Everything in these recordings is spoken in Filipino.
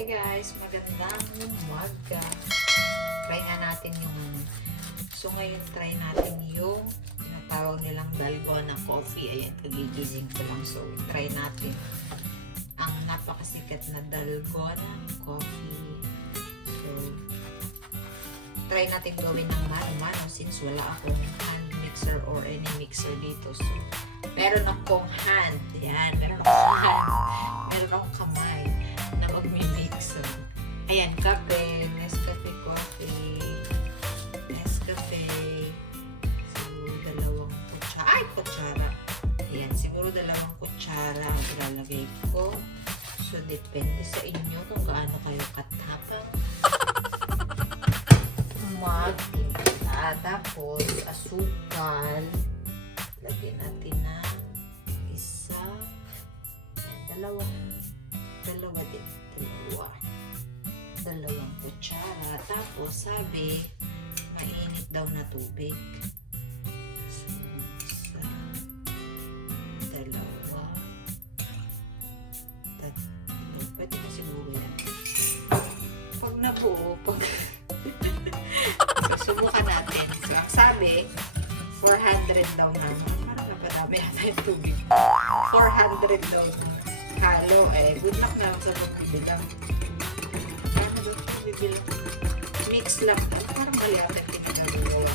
Hi guys, magandang umaga. Try nga natin yung ngayon try natin yung tinatawag nilang Dalgona coffee. Ayan, kagigising ko lang. So, try natin ang napakasikat na Dalgona coffee. So, try natin gawin ng mano-mano since wala akong hand mixer or any mixer dito. So, meron akong hand. Yan, meron akong hand. Meron akong kamay na magmi-mix. So, ayan, kape, Tbsp Coffee, Nescafe. So, dalawang kutsara. Ay, kutsara. Ayan, siguro dalawang kutsara ang ilalagay ko. So, depende sa inyo kung gaano kayo katapang magtimpla. Tapos, asukal. Lagyan natin na isa. Ayan, dalawang kutsara. Tapos, sabi, mainit daw na tubig. So, isa, dalawa, tatlo. Pwede na siguro yan. Pag nabuo, susubukan natin. So, ang sabi, 400 daw naman. Parang napadami yata yung tubig. 400 daw halo. Good luck na lang sa magbibilang. Parang na doon bibilang. Mix lang. Parang mali yata yung pinagagawa.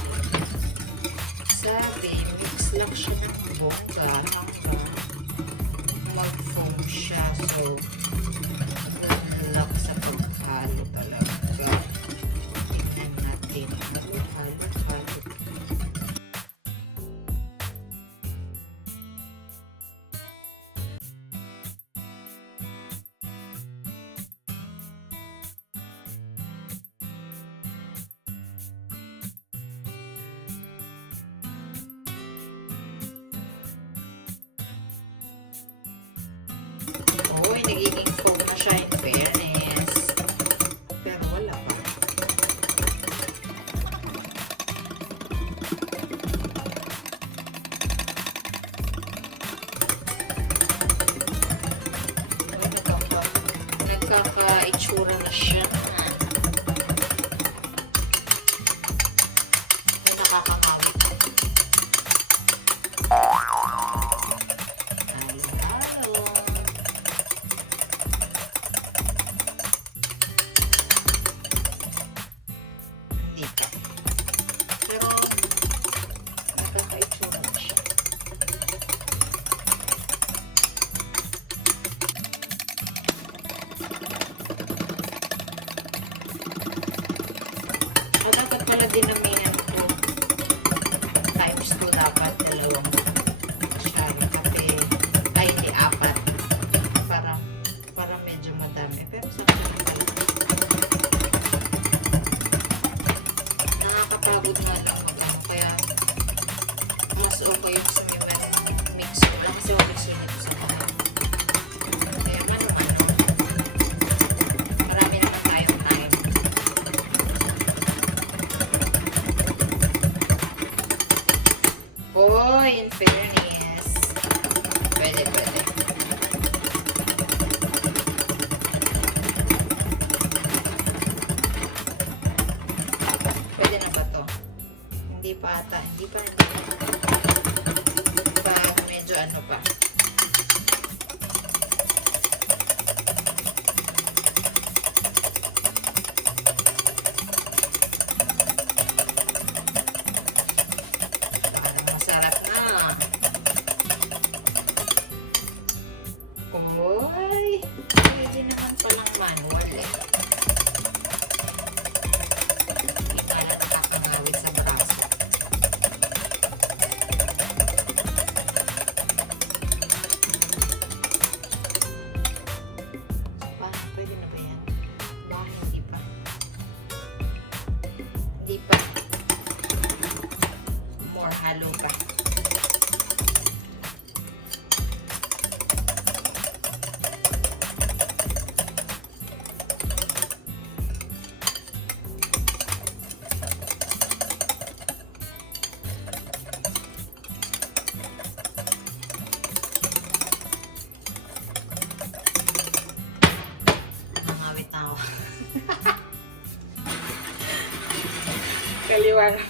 Sabi, mix lang siya ng bongga hanggang mag-foam siya. So, good luck sa paghalo talaga. Tingnan natin. Halo. Uy, nagiging foam na siya in fairness. Pero wala pa. Nagkaka-itsura na siya. May nakakakawit. Dapat pala dinamihan ko times 2 dapat dalawang kutsara kape ay hindi 4 para medyo madami pero sa nakakapagod nga lang kaya mas okay yung sa mix ko lang kasi mix yun ito sa mga kaya mano-mano marami naman tayong time. Boy, in fairness. Pwede. Pwede na ba to? Hindi pa ata. Hindi pa. Medyo ano pa. Uy, pwede naman palang manual eh. Hindi pala nakakangawit sa braso. Pwede na ba yan? Baka hindi pa. Hindi pa. More halo pa. Para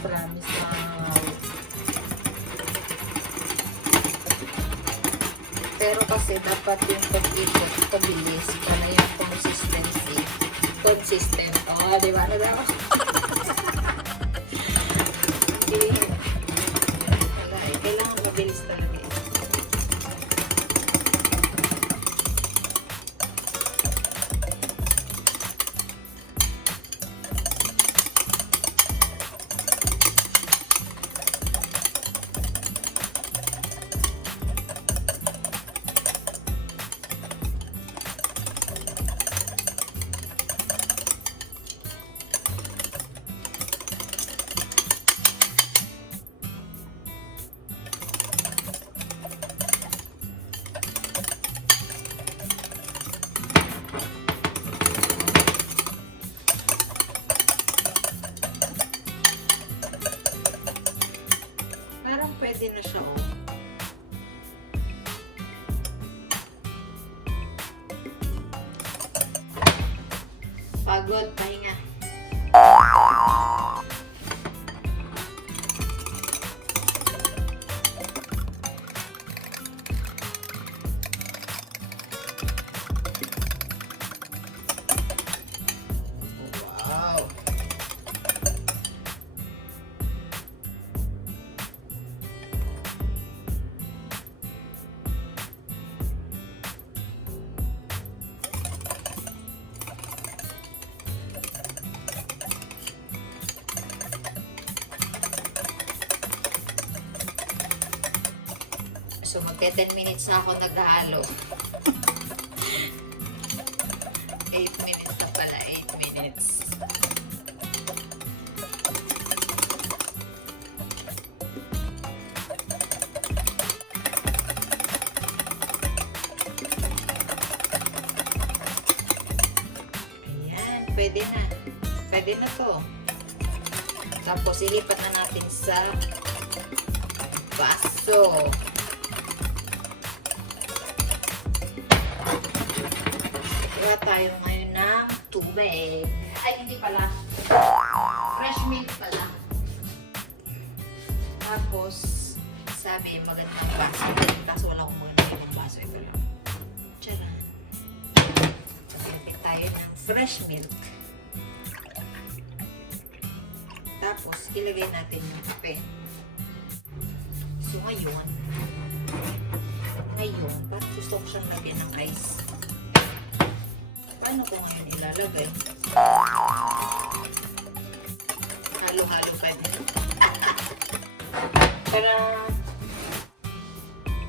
promise na. Pero kasi dapat yung pag-ikot pabilis para yung consistency. Consistent. Oh, di ba? Kailangan mabilis talaga. Pwede na siya, oh. Pagod, pahinga. Wow. So, magka 10 minutes na ako naghalo. 8 minutes na pala, 8 minutes. Ayan, pwede na. Pwede na to. Tapos, ilipat na natin sa baso. Tayo ngayon ng tubig. Ay, hindi pala. Fresh milk pala. Tapos, sabi, magandang baso. Kaso wala akong magandang baso. Ito lang. Tcharan. Pagkakit tayo ng fresh milk. Tapos, ilagay natin yung kape. So, ngayon, parang gusto ko siyang lagyan ng ice. Paano ko ngayon ilalagay? Halo-halo pa din.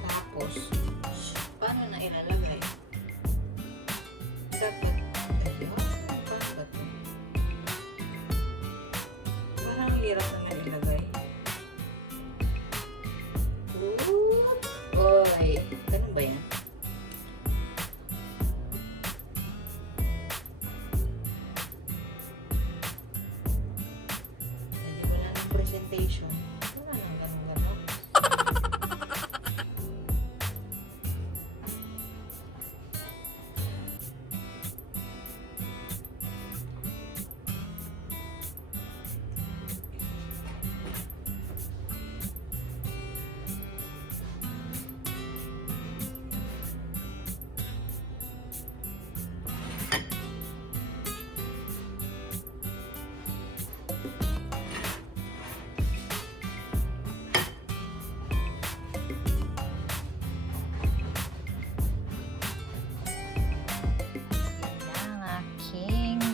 Tapos, paano na ilalagay? Dapat, paano ba ito? Parang hirap naman ilagay. Oy, ganun ba yan? Presentation. Wala nang ganun-ganun.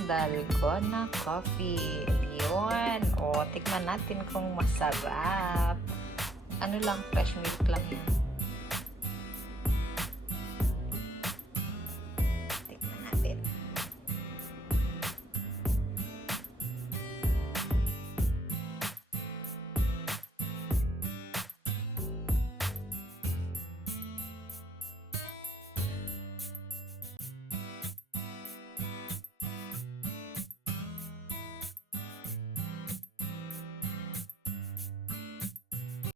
Dalgona coffee. Yun. O, tikman natin kung masarap. Ano lang, fresh milk lang yun.